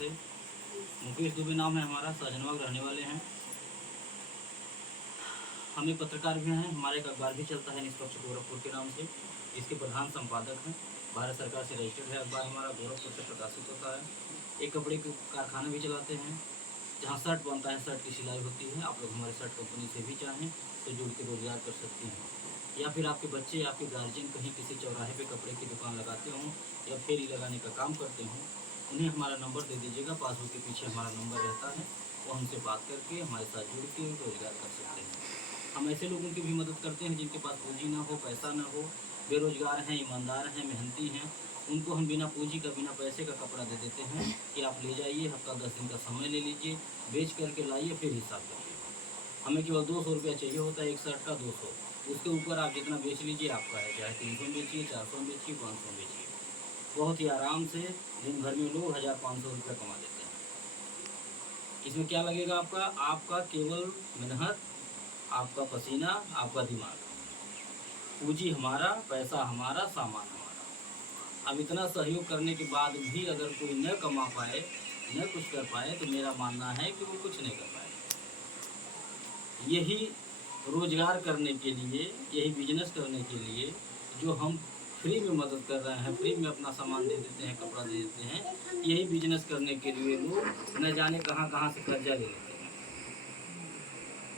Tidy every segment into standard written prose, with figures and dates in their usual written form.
नमस्ते। मुकेश दुबे नाम है हमारा, सहजनबाग रहने वाले हैं। हम एक पत्रकार भी हैं, हमारे एक अखबार भी चलता है निष्पक्ष गोरखपुर के नाम से, इसके प्रधान संपादक हैं। भारत सरकार से रजिस्टर्ड है अखबार हमारा, गोरखपुर से प्रकाशित होता है। एक कपड़े का कारखाना भी चलाते हैं जहाँ शर्ट बनता है, शर्ट की सिलाई होती है। आप लोग हमारे शर्ट कंपनी से भी चाहें तो जुड़ के रोजगार कर सकते हैं, या फिर आपके बच्चे, आपके गार्जियन कहीं किसी चौराहे पे कपड़े की दुकान लगाते हों या फेरी लगाने का काम करते हों, उन्हें हमारा नंबर दे दीजिएगा। पासबुक के पीछे हमारा नंबर रहता है, वो हमसे बात करके हमारे साथ जुड़ के रोजगार कर सकते हैं। हम ऐसे लोगों की भी मदद करते हैं जिनके पास पूंजी ना हो, पैसा ना हो, बेरोजगार हैं, ईमानदार हैं, मेहनती हैं। उनको हम बिना पूंजी का, बिना पैसे का कपड़ा दे देते हैं कि आप ले जाइए, हफ्ता 10 दिन का समय ले लीजिए, बेच करके लाइए, फिर हिसाब करिए। हमें केवल 200 रुपया चाहिए होता है एक शर्ट का, 200। उसके ऊपर आप जितना बेच लीजिए आपका है, चाहे 300 में बेचिए, 400 में बेचिए, 500 में बेचिए। बहुत ही आराम से दिन भर में लोग 1500 रुपया कमा लेते हैं। इसमें क्या लगेगा आपका? आपका केवल मेहनत, आपका पसीना, आपका दिमाग। पूंजी हमारा, पैसा हमारा, सामान हमारा। अब इतना सहयोग करने के बाद भी अगर कोई न कमा पाए, न कुछ कर पाए, तो मेरा मानना है कि वो कुछ नहीं कर पाए। यही रोजगार करने के लिए, यही बिजनेस करने के लिए जो हम फ्री में मदद कर रहे हैं, फ्री में अपना सामान दे देते हैं, कपड़ा दे देते हैं, यही बिजनेस करने के लिए लोग न जाने कहाँ कहाँ से कर्जा ले लेते हैं,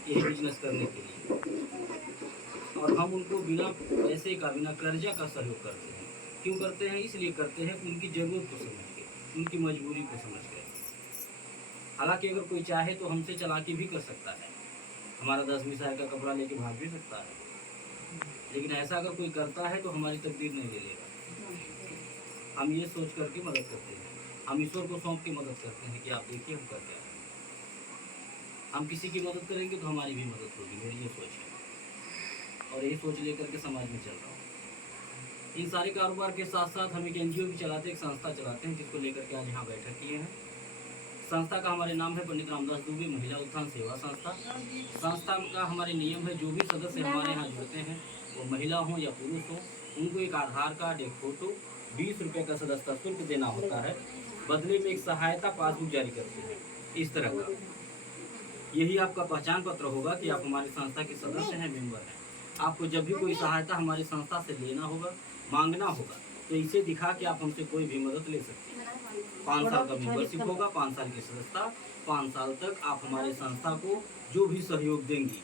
यही बिजनेस करने के लिए। और हम उनको बिना पैसे का, बिना कर्जा का सहयोग करते हैं। क्यों करते हैं? इसलिए करते हैं कि उनकी ज़रूरत को समझ के, उनकी मजबूरी को समझ के। हालांकि अगर कोई चाहे तो हमसे चालाकी भी कर सकता है, हमारा 10-20 हज़ार का कपड़ा लेके भाग भी सकता है, लेकिन ऐसा अगर कोई करता है तो हमारी तकदीर नहीं ले लेगा। हम ये सोच करके मदद करते हैं, हम ईश्वर को सौंप के मदद करते हैं कि आप देखिए हम कर क्या हैं। हम किसी की मदद करेंगे तो हमारी भी मदद होगी, मेरी ये सोच है, और यही सोच लेकर के समाज में चल रहा हूँ। इन सारे कारोबार के साथ साथ हम एक NGO भी चलाते हैं, एक संस्था चलाते हैं, जिसको लेकर के आज यहाँ बैठक किए हैं। संस्था का हमारे नाम है पंडित रामदास दुबे महिला उत्थान सेवा संस्था। संस्था का हमारे नियम है, जो भी सदस्य हमारे यहाँ जुड़ते हैं, वो महिला हो या पुरुष हो, उनको एक आधार कार्ड, एक फोटो, 20 रुपये का सदस्यता शुल्क देना होता है। बदले में एक सहायता पासबुक जारी करते हैं इस तरह का। यही आपका पहचान पत्र होगा कि आप हमारी संस्था के सदस्य हैं, मेंबर हैं। आपको जब भी कोई सहायता हमारी संस्था से लेना होगा, मांगना होगा, तो इसे दिखा के आप हमसे कोई भी मदद ले सकते हैं। 5 साल का मेंबरशिप होगा, 5 साल की सदस्यता। 5 साल तक आप हमारे संस्था को जो भी सहयोग देंगी,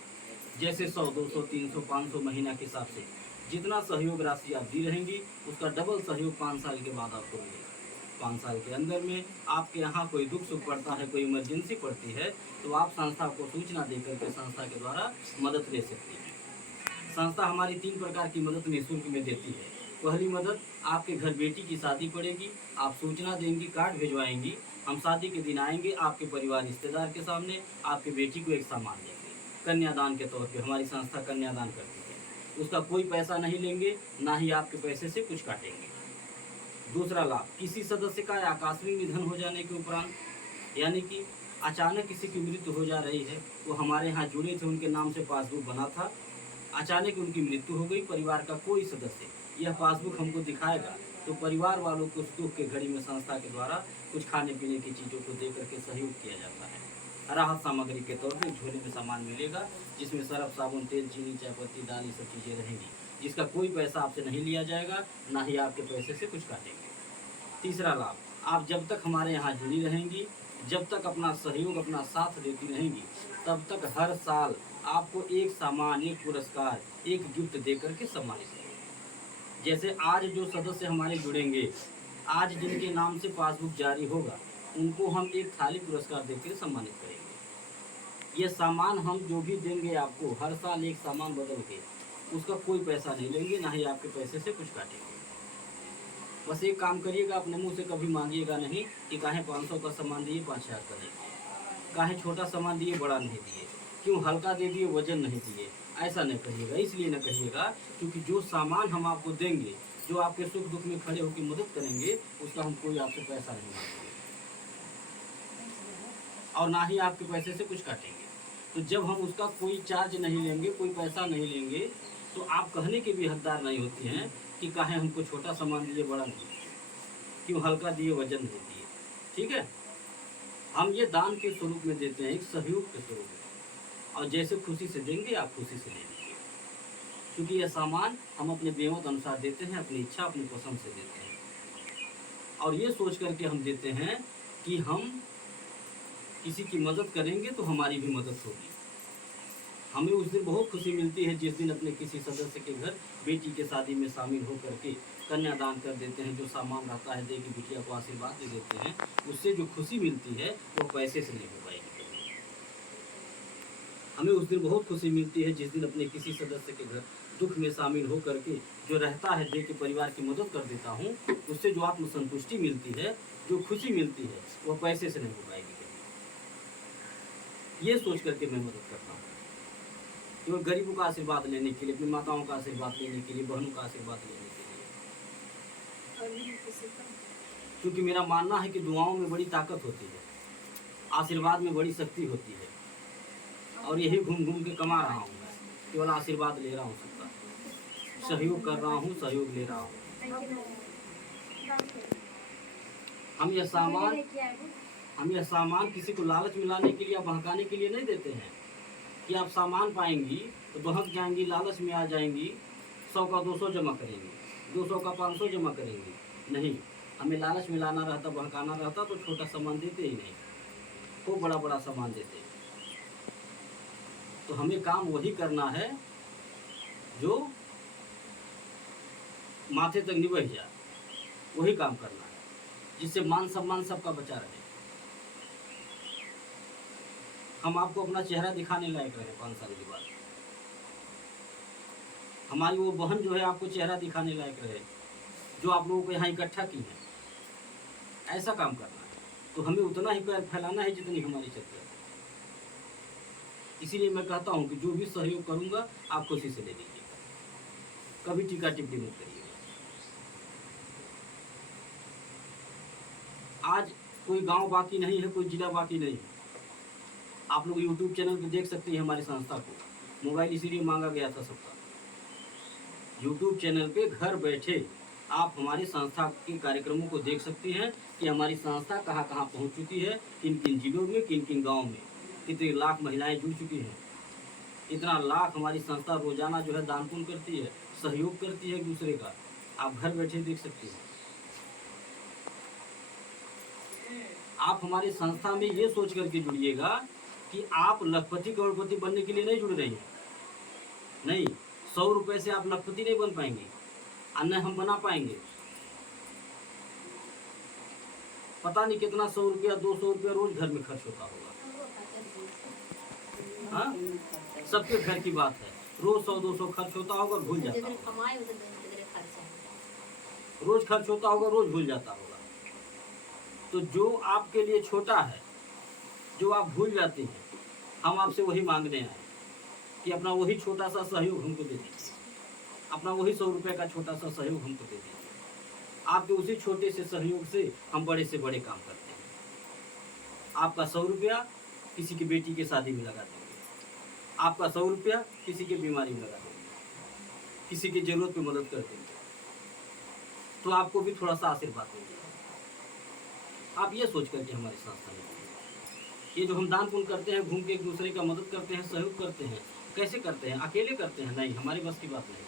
जैसे 100, 200, 300, 500 महीना के हिसाब से जितना सहयोग राशि आप दी रहेंगी, उसका डबल सहयोग 5 साल के बाद आपको मिलेगा। 5 साल के अंदर में आपके यहाँ कोई दुख सुख पड़ता है, कोई इमरजेंसी पड़ती है, तो आप संस्था को सूचना देकर के संस्था के द्वारा मदद ले सकती हैं। संस्था हमारी 3 प्रकार की मदद निःशुल्क में देती है। पहली मदद, आपके घर बेटी की शादी पड़ेगी, आप सूचना देंगी, कार्ड भिजवाएंगी, हम शादी के दिन आएंगे, आपके परिवार रिश्तेदार के सामने आपके बेटी को एक सामान देंगे कन्यादान के तौर पे। हमारी संस्था कन्यादान करती है, उसका कोई पैसा नहीं लेंगे, ना ही आपके पैसे से कुछ काटेंगे। दूसरा लाभ, किसी सदस्य का आकस्मिक निधन हो जाने के उपरांत, यानी कि अचानक किसी की मृत्यु हो जा रही है, वो हमारे यहाँ जुड़े थे, उनके नाम से पासबुक बना था, अचानक उनकी मृत्यु हो गई, परिवार का कोई सदस्य यह पासबुक हमको दिखाएगा, तो परिवार वालों को उस दुख के घड़ी में संस्था के द्वारा कुछ खाने पीने की चीज़ों को दे करके सहयोग किया जाता है। राहत सामग्री के तौर पे झोले में सामान मिलेगा, जिसमें सर्फ, साबुन, तेल, चीनी, चायपत्ती, दाल, ये सब चीज़ें रहेंगी, जिसका कोई पैसा आपसे नहीं लिया जाएगा, ना ही आपके पैसे से कुछ काटेंगे। तीसरा लाभ, आप जब तक हमारे यहाँ जुड़ी रहेंगी, जब तक अपना सहयोग, अपना साथ देती रहेंगी, तब तक हर साल आपको एक सामान, एक पुरस्कार, एक गिफ्ट दे करके सम्मानित करेंगे। जैसे आज जो सदस्य हमारे जुड़ेंगे, आज जिनके नाम से पासबुक जारी होगा, उनको हम एक थाली पुरस्कार देकर सम्मानित करेंगे। ये सामान हम जो भी देंगे आपको, हर साल एक सामान बदल के, उसका कोई पैसा नहीं लेंगे, ना ही आपके पैसे से कुछ काटेंगे। बस एक काम करिएगा, अपने मुंह से कभी मांगिएगा नहीं कि काहे 500 का सामान दिए, 5000 का नहीं दिए, काहे छोटा सामान दिए, बड़ा नहीं दिए, क्यों हल्का दे दिए, वजन नहीं दिए, ऐसा नहीं कहिएगा। इसलिए न कहिएगा क्योंकि जो सामान हम आपको देंगे, जो आपके सुख दुख में खड़े होकर मदद करेंगे, उसका हम कोई आपसे पैसा नहीं मांगेंगे और ना ही आपके पैसे से कुछ काटेंगे। तो जब हम उसका कोई चार्ज नहीं लेंगे, कोई पैसा नहीं लेंगे, तो आप कहने के भी हकदार नहीं होती हैं कि काहे हमको छोटा सामान दिए, बड़ा नहीं, क्यों हल्का दिए, वजन नहीं दिए। ठीक है, हम ये दान के स्वरूप में देते हैं, एक सहयोग के स्वरूप में, और जैसे खुशी से देंगे आप खुशी से लेंगे, क्योंकि यह सामान हम अपने बेमत अनुसार देते हैं, अपनी इच्छा अपनी पसंद से देते हैं, और ये सोच करके हम देते हैं कि हम किसी की मदद करेंगे तो हमारी भी मदद होगी। हमें उस दिन बहुत खुशी मिलती है जिस दिन अपने किसी सदस्य के घर बेटी के शादी में शामिल होकर के कन्यादान कर देते हैं, जो सामान रहता है दे के बिटिया को आशीर्वाद दे देते हैं, उससे जो खुशी मिलती है वो पैसे से नहीं हो पाएगी। हमें उस दिन बहुत खुशी मिलती है जिस दिन अपने किसी सदस्य के घर दुख में शामिल हो करके जो रहता है दे के परिवार की मदद कर देता हूँ, उससे जो आत्मसंतुष्टि मिलती है, जो खुशी मिलती है, वो पैसे से नहीं हो पाएगी। ये सोच करके मैं मदद करता हूँ, केवल गरीबों का आशीर्वाद लेने के लिए, अपनी माताओं का आशीर्वाद लेने के लिए, बहनों का आशीर्वाद लेने के लिए, क्योंकि मेरा मानना है कि दुआओं में बड़ी ताकत होती है, आशीर्वाद में बड़ी शक्ति होती है, और यही घूम घूम के कमा रहा हूँ मैं, केवल आशीर्वाद ले रहा हूँ सबका, सहयोग कर रहा हूँ, सहयोग ले रहा हूँ। हम यह सामान किसी को लालच में लाने के लिए या बहकाने के लिए नहीं देते हैं कि आप सामान पाएंगी तो बहक जाएंगी, लालच में आ जाएंगी, 100 का 200 जमा करेंगी, 200 का 500 जमा करेंगी। नहीं, हमें लालच में लाना रहता, बहकाना रहता तो छोटा सामान देते ही नहीं, खूब बड़ा बड़ा सामान देते। तो हमें काम वही करना है जो माथे तक निभा जाए, वही काम करना है जिससे मान सम्मान सबका बचा रहे। हम आपको अपना चेहरा दिखाने लायक रहे 5 साल के बाद, हमारी वो बहन जो है आपको चेहरा दिखाने लायक रहे, जो आप लोगों को यहाँ इकट्ठा की है। ऐसा काम करना है, तो हमें उतना ही पैर फैलाना है जितनी हमारी शक्ति है। इसीलिए मैं कहता हूँ कि जो भी सहयोग करूँगा आप खुशी से ले लीजिएगा, कभी टीका टिप्पणी मत करिएगा। आज कोई गांव बाकी नहीं है, कोई जिला बाकी नहीं है। आप लोग YouTube चैनल पे देख सकते हैं हमारी संस्था को, मोबाइल इसीलिए मांगा गया था सबका। YouTube चैनल पे घर बैठे आप हमारी संस्था के कार्यक्रमों को देख सकते हैं कि हमारी संस्था कहाँ कहाँ पहुँच चुकी है, किन किन जिलों में, किन किन गाँव में, कितने लाख महिलाएं जुड़ चुकी हैं। इतना लाख हमारी संस्था रोजाना जो है दान पुण्य करती है, सहयोग करती है एक दूसरे का, आप घर बैठे देख सकते हैं। आप हमारी संस्था में ये सोच करके जुड़िएगा कि आप लखपति करोड़पति बनने के लिए नहीं जुड़ रही हैं। नहीं, 100 रुपए से आप लखपति नहीं बन पाएंगे, और न हम बना पाएंगे। पता नहीं कितना 100 रुपया 200 रुपया रोज घर में खर्च होता होगा। हाँ, सबके घर की बात है, रोज 100-200 खर्च होता होगा, भूल जाता होगा, रोज खर्च होता होगा, रोज भूल जाता होगा। तो जो आपके लिए छोटा है, जो आप भूल जाते हैं, हम आपसे वही मांगने आए कि अपना वही छोटा सा सहयोग हमको दे दीजिए, अपना वही 100 रुपये का छोटा सा सहयोग हमको दे दीजिए। आपके उसी छोटे से सहयोग से हम बड़े से बड़े काम करते हैं। आपका 100 रुपया किसी की बेटी की शादी में लगा देंगे, आपका 100 रुपया किसी की बीमारी में लगा देंगे, किसी की जरूरत पे मदद कर देंगे, तो आपको भी थोड़ा सा आशीर्वाद देंगे। आप ये सोच करके हमारी संस्था में, ये जो हम दान पुण्य करते हैं, घूम के एक दूसरे का मदद करते हैं, सहयोग करते हैं, कैसे करते हैं? अकेले करते हैं? नहीं, हमारी बस की बात नहीं।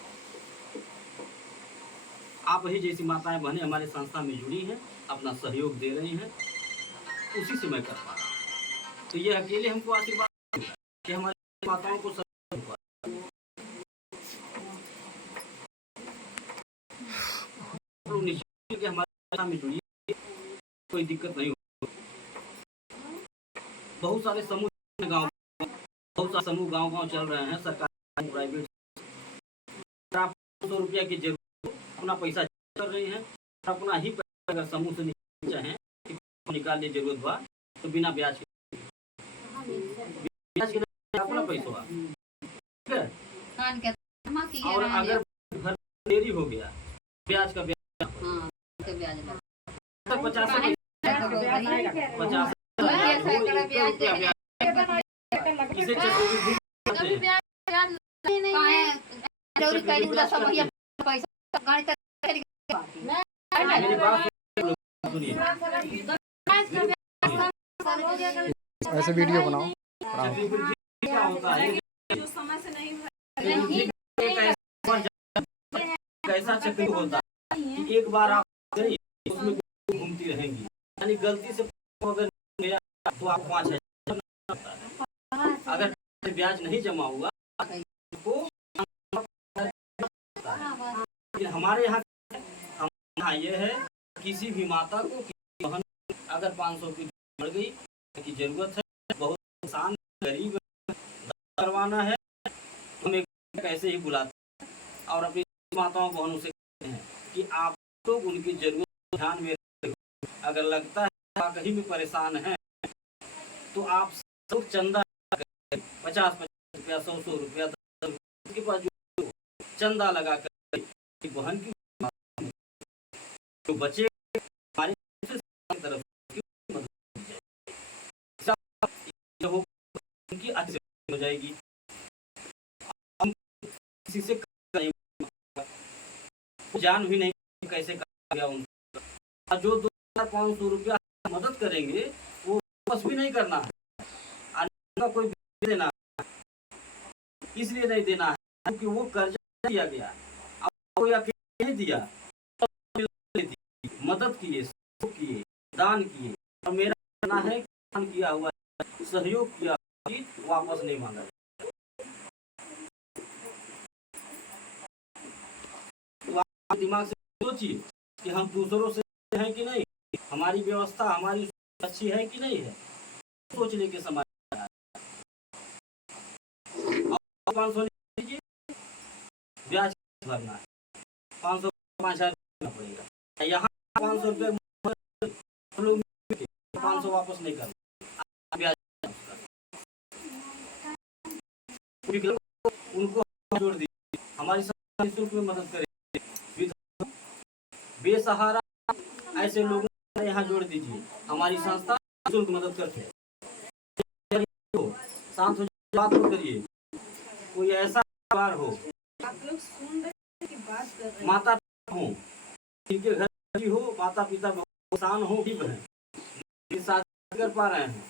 आप ही जैसी माताएं बहनें हमारे संस्था में जुड़ी हैं, अपना सहयोग दे रही हैं, उसी से मैं कर पा रहा हूँ। तो ये अकेले हमको आशीर्वाद कि हमारी माताओं को सहयोग हमारे संस्था में जुड़ी, कोई दिक्कत नहीं हो। बहुत सारे समूह गाँव, बहुत सारे समूह गाँव चल रहे हैं, सरकारी प्राइवेट। आप 100 रुपया की जरूरत, अपना पैसा कर रही हैं, अपना ही पैसा अगर समूह से निकाल चाहें निकालने जरूरत हुआ तो बिना ब्याज के अपना पैसा हुआ, ठीक है। और अगर देरी हो गया, ब्याज का ब्याज 50 किसे ऐसे वीडियो बनाओ। क्या होता है जो समय से नहीं कैसा चक्र होता है कि एक बार आप गई उसमें घूमती रहेंगी, यानी गलती से अगर गया तो आप 5,000 अगर ब्याज नहीं जमा हुआ तो हमारे यहाँ ये है किसी भी माता को बहन अगर 500 की बढ़ गई की जरूरत है, बहुत इंसान गरीब करवाना है, हम एक कैसे ही बुलाते हैं और अपनी माताओं बहनों से कहते हैं कि आप लोग उनकी जरूरत ध्यान में रखें। अगर लगता है कहीं भी परेशान है तो आप सब चंदा 50-50 रुपया 100-100 रुपया 10 के पास जो चंदा लगा कर बहन की जो बचे हमारे तरफ उनकी अच्छी हो जाएगी। हम किसी से जान भी नहीं कैसे कर गया उनका, जो 2,500 रुपया मदद करेंगे वो वापस भी नहीं करना है, कोई देना इसलिए नहीं देना है क्योंकि वो कर्जा दिया गया, अब कोई अकेले नहीं दिया, मदद किए, किए, दान किए, और मेरा कहना है दान किया हुआ सहयोग किया वापस नहीं मांगा। तो दिमाग से सोचिए कि हम दूसरों से हैं कि नहीं, हमारी व्यवस्था हमारी अच्छी है कि नहीं है, सोचने के समय 500 लीजिए, ब्याज भरना है, 500 5,000 देना पड़ेगा, यहाँ 500 रुपये 500 वापस नहीं करना, ब्याज उनको जोड़ दीजिए, हमारी निःशुल्क में मदद करें, बेसहारा ऐसे लोगों को यहाँ जोड़ दीजिए, हमारी संस्था निःशुल्क मदद करते हैं। शांत हो बात हो करिए, कोई ऐसा परिवार हो, आप लोग सुन रहे की बात कर रहे हैं, माता हो जिनके घर हो, माता पिता किसान हो, ठीक है, शादी कर पा रहे हैं,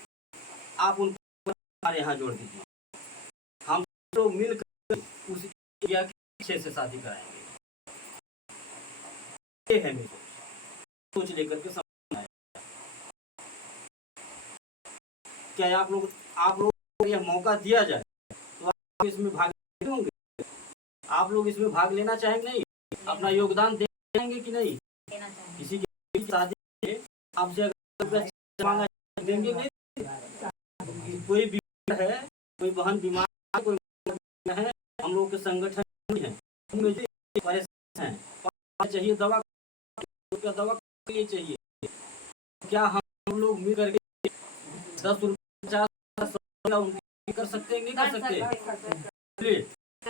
आप उनको यहाँ जोड़ दीजिए, हम लोग मिलकर उस एरिया के पीछे से शादी कराएंगे। ये है मेरी सोच लेकर के समझ क्या आप लोग को यह मौका दिया जाए तो आप इसमें भाग होंगे, आप लोग इसमें भाग लेना चाहेंगे नहीं, अपना योगदान देंगे कि नहीं, किसी की शादी आपसे अगर मांगा देंगे नहीं, कोई बीमार है, कोई बहन बीमार है, कोई है, हम लोग के संगठन है, परेशान हैं, चाहिए दवा के लिए चाहिए, क्या हम लोग मिल करके 10 रुपये 50 उनकी कर सकते हैं, नहीं कर सकते,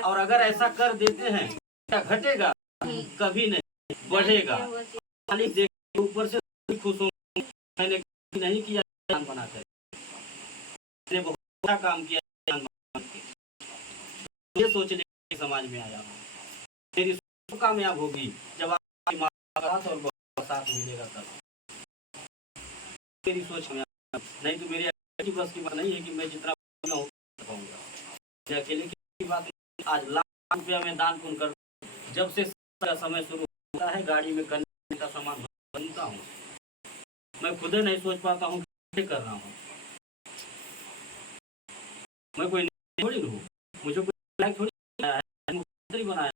और अगर ऐसा कर देते हैं क्या घटेगा, कभी नहीं बढ़ेगा, खाली देख ऊपर से खुश हो, मैंने नहीं किया बनाकर, मैंने बहुत अच्छा काम किया, ये सोचने के समाज में आया हूँ, मेरी सोच कामयाब होगी जब आपकी माँ और साथ मिलेगा तब, मेरी सोच में, नहीं तो मेरी बस की बात नहीं है कि मैं जितना पाऊंगा, अकेले की बात नहीं। आज लाख रुपया में दान पुण्य कर, जब से समय शुरू होता है गाड़ी में करने का सामान बनता हूँ, मैं खुद नहीं सोच पाता हूँ क्या कर रहा हूँ, मैं कोई थोड़ी हूँ, मुझे कोई थोड़ी बनाया,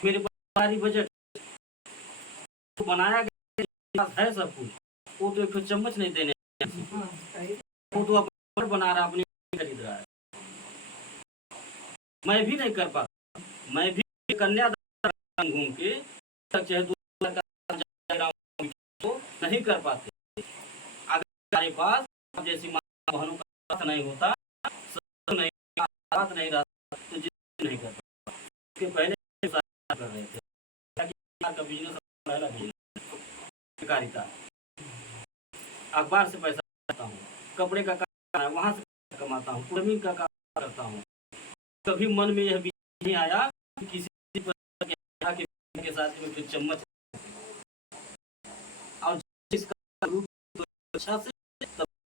मेरे पास सारी बजट तो बनाया गया है, सब कुछ, वो तो एक चम्मच नहीं देने, वो तो अपना बना रहा, अपनी खरीद रहा है, मैं भी नहीं कर पाता, मैं भी कन्यादान घूम के चाहे तो नहीं कर पाते, अगर हमारे पास जैसी माँ बहनों का साथ नहीं होता, नहीं साथ नहीं रहता तो नहीं कर पाता, उसके पहले कर रहे थे, का बिजनेस पहला बिजनेस अखबार से पैसा कमाता हूँ, कपड़े का काम है वहाँ से कमाता हूँ, जमीन का काम करता हूँ, कभी मन में यह नहीं आया कि किसी के साथ में चम्मच और जिसका अच्छा से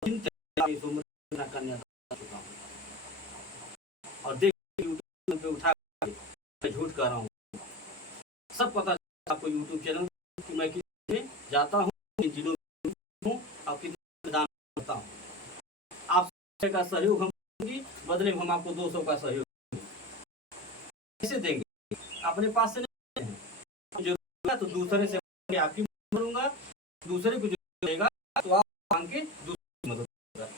इस उम्र में मैं कन्यादान कर चुका हूँ। और देख यूट्यूब पे उठा के मैं झूठ कह रहा हूँ, सब पता चला आपको यूट्यूब चैनल कि मैं कितने जाता हूँ, किन जिलों में हूँ और कितने दान करता हूँ। आप का सहयोग हम देंगे, बदले में हम आपको 200 का सहयोग कैसे देंगे? अपने पास से नहीं देंगे। जरूरत है तो दूसरे से आपकी मदद करूंगा, दूसरे को जो देगा तो आप मांग के दूसरे की मदद करूंगा।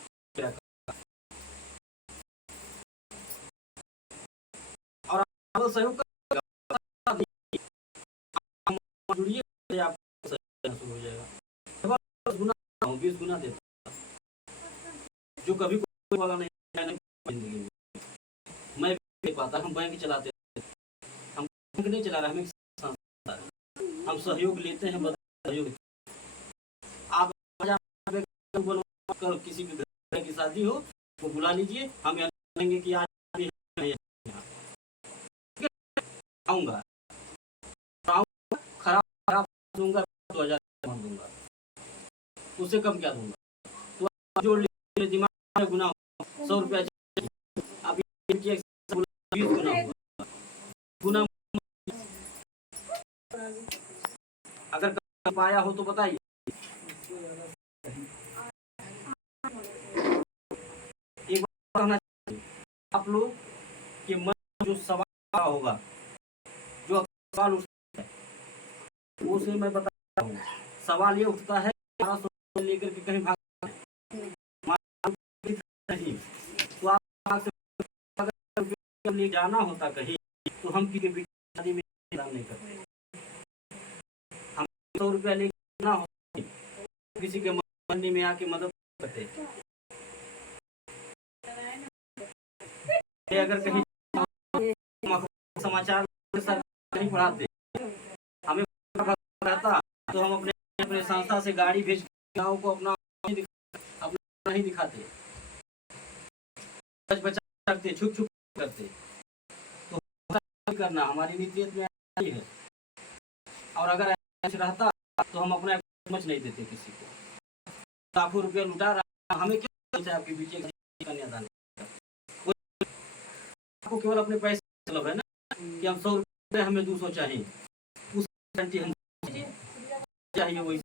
और आप सहयोग करेगा, जुड़िए, आपको सहयोग शुरू हो जाएगा। 20 गुना देता जो कभी कोई वाला नहीं जिंदगी में मैं नहीं पाता। हम बैंक चलाते, हम बैंक नहीं चला रहे, हमें संस्था है। हम सहयोग लेते हैं, सहयोग आप किसी के घर की शादी हो तो बुला लीजिए, हम यहाँ कहेंगे कि आज आऊँगा, खराब खराब दूंगा 2000 दूंगा, उससे कम क्या दूंगा? तो आप जोड़ लीजिए, दिमाग में गुना 100 रुपया आप 20 गुना होगा, गुना अगर कर पाया हो तो बताइए। एक बात कहना चाहिए, आप लोग के मन जो सवाल होगा, जो सवाल उठता है उसे मैं बता रहा हूँ। सवाल ये उठता है लेकर के कहीं भाग नहीं, तो आप अगर जाना होता कहीं तो हम किसी शादी में नहीं करते। हम 100 रुपया लेके ना हो किसी के मंडी में आके मदद करते। अगर कहीं समाचार नहीं पढ़ाते, हमें रहता तो हम अपने संस्था से गाड़ी भेज गाँव को अपना नहीं दिखाते, बचा करते, छुप छुप करते। तो करना हमारी नीतियत में आई है। और अगर ऐसे रहता तो हम अपना समझ नहीं देते किसी को। लाखों रुपया लुटा रहा, हमें क्या आपके पीछे कन्यादान? आपको केवल अपने पैसे मतलब है ना कि हम 100 रुपये हमें 200 चाहिए, उस हम चाहिए वही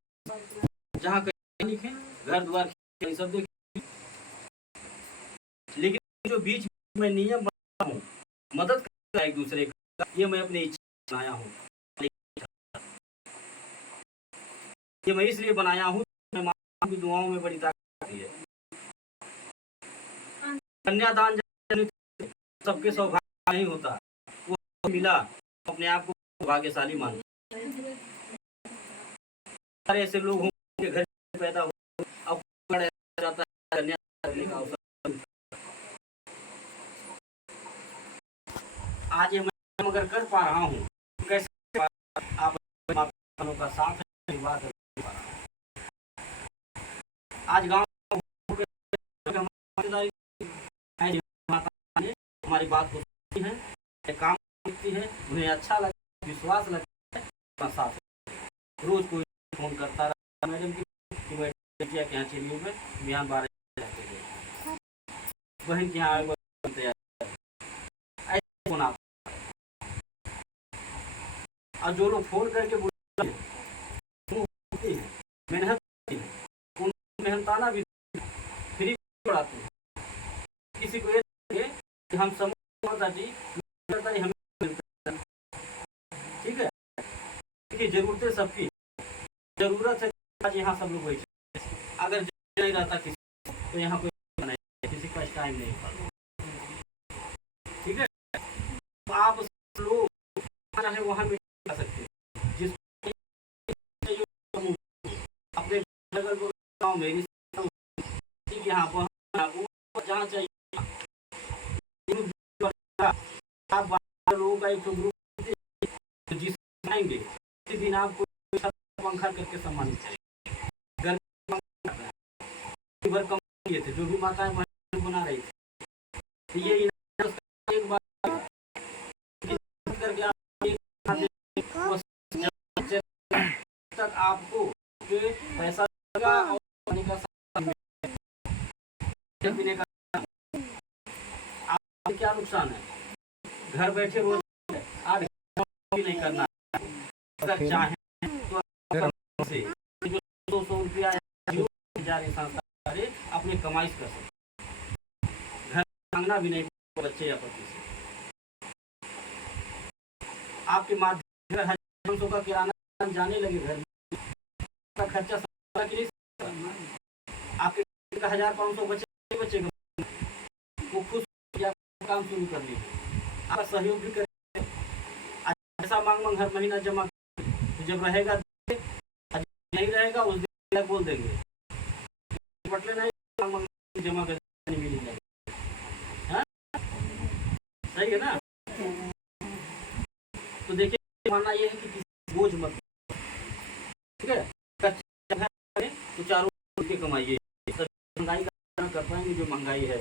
जहाँ कहीं लिखे घर द्वार सब देखें। लेकिन जो बीच में नियम बना हूँ मदद करना एक दूसरे का, ये मैं अपनी इच्छा बनाया हूँ। ये मैं इसलिए बनाया हूँ, मैं माँ की दुआओं में बड़ी ताकत है। कन्यादान सबके सौभाग्य नहीं होता, वो मिला अपने आप को भाग्यशाली मानता। सारे ऐसे लोग होंगे घर पैदा हो अब जाता है कन्या करने का अवसर। आज ये मैं अगर कर पा रहा हूँ कैसे आप का साथ है, आज गाँव हमारी बात को सुनती है, काम करती है, उन्हें अच्छा लगता है, विश्वास लगता है, साथ रोज कोई फोन करता रहा मैडम की मैडम के यहाँ चलिए मैं बिहान 12 बहन के यहाँ फोन आता। और जो लोग फोन करके बोलते हैं मेहनत मेहनताना भी फ्री पढ़ाते हैं, किसी को कि हम समझ हमें ठीक है कि जरूरतें सबकी जरूरत है। आज यहाँ सब लोग बैठे, अगर नहीं रहता किसी तो यहाँ कोई किसी का टाइम नहीं पड़ता। ठीक है, तो आप लोग चाहे वहाँ भी जा सकते हैं, जिस अपने गाँव में यहाँ पर जहाँ चाहिए आप लोगों का एक ग्रुप जिस आएंगे उसी दिन आपको पंखा करके सम्मानित करेंगे। घर किए थे जो भी माताएं बना रही थी, ये एक बार तक आपको पैसा लगा और पीने का आपको क्या नुकसान है? घर बैठे रोज आज भी नहीं करना है। अगर चाहें तो से जो 200 रुपया अपने कमाई से कर सकते, घर मांगना भी नहीं बच्चे या पति से। आपके माध्यम 1500 का किराना जाने लगे, घर का खर्चा सारा के लिए आपके 1500 बचेगा, वो खुश काम शुरू कर लीजिए, आपका सहयोग भी करेंगे। ऐसा मांग हर महीना जमा, तो जब रहेगा नहीं रहेगा उस दिन बोल देंगे पटले नहीं मांग जमा कर मिल जाएगी। सही है ना? तो देखिए मानना ये है कि किसी बोझ मत, ठीक है? तो 4 रुपये कमाइए, महंगाई का कर पाएंगे, जो महंगाई है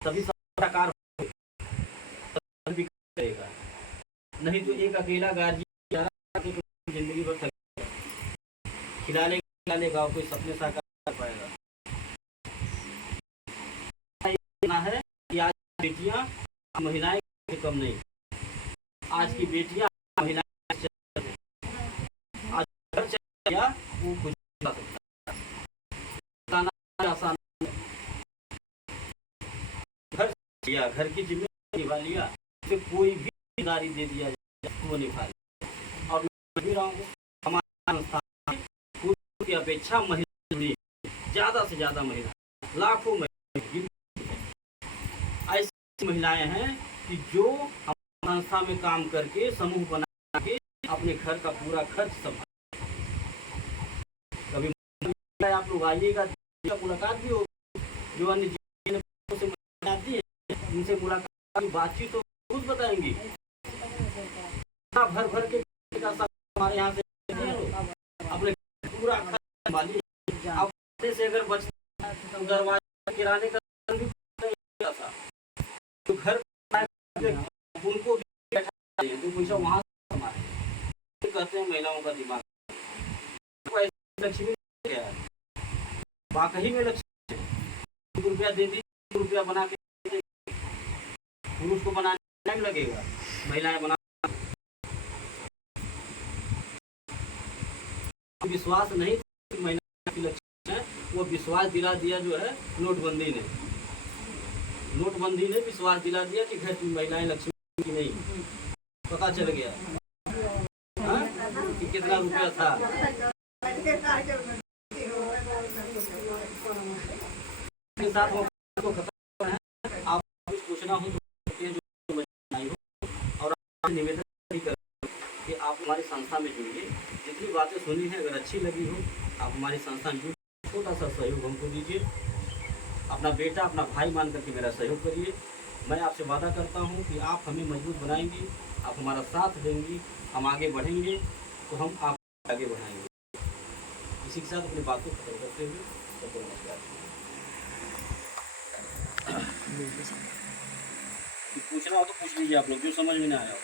तभी साकार करेगा, नहीं तो एक अकेला गार्जियन जिंदगी भर खिला लेगा कोई सपने साकार कर पाएगा। है कि आज बेटियां महिलाएं कम नहीं, आज की बेटियां महिलाएं आज घर चल गया वो कुछ कर सकता है, आसान घर की जिम्मेदारी निभा लिया, तो कोई भी जिम्मेदारी दे दिया जाए वो निभा लिया। और मैं भी रहा हूँ हमारे संस्थान पुरुष की अपेक्षा महिला ज़्यादा से ज़्यादा महिला, लाखों महिला ऐसी महिलाएं हैं कि जो हमारे संस्था में काम करके समूह बना के अपने घर का पूरा खर्च संभाल। कभी आप लोग आइएगा, मुलाकात भी हो, जो अन्य से आती है उनसे मुलाकात बातचीत तो खुद बताएंगी। भर भर के हमारे यहाँ से अपने पूरा खर्च संभालिए। से अगर बचता तो दरवाजा किराने का भी था, तो घर उनको भी तो पैसा वहाँ हमारे कहते हैं महिलाओं का दिमाग लक्ष्मी है, वाकई में लक्ष्मी रुपया दे दी, रुपया बना के पुरुष को बनाने टाइम लगेगा, महिलाएं बना विश्वास नहीं महिला की लक्ष्मी है, वो विश्वास दिला दिया जो है नोटबंदी ने विश्वास दिला दिया कि घर की महिलाएं लक्ष्मी की नहीं, पता चल गया कि कितना रुपया था। के साथ वो खत्म है। आप कुछ पूछना हो तो और निवेदन कि आप हमारी संस्था में जुड़िए, जितनी बातें सुनी है अगर अच्छी लगी हो आप हमारी संस्था में जुड़िए, छोटा सा सहयोग हमको दीजिए, अपना बेटा अपना भाई मान करके मेरा सहयोग करिए। मैं आपसे वादा करता हूँ कि आप हमें मजबूत बनाएंगी, आप हमारा साथ देंगी, हम आगे बढ़ेंगे तो हम आप आगे बढ़ाएंगे। इसी के साथ अपनी बात को खत्म करते हुए सबको नमस्कार। पूछना हो तो पूछ लीजिए आप लोग, जो समझ में ना आया हो।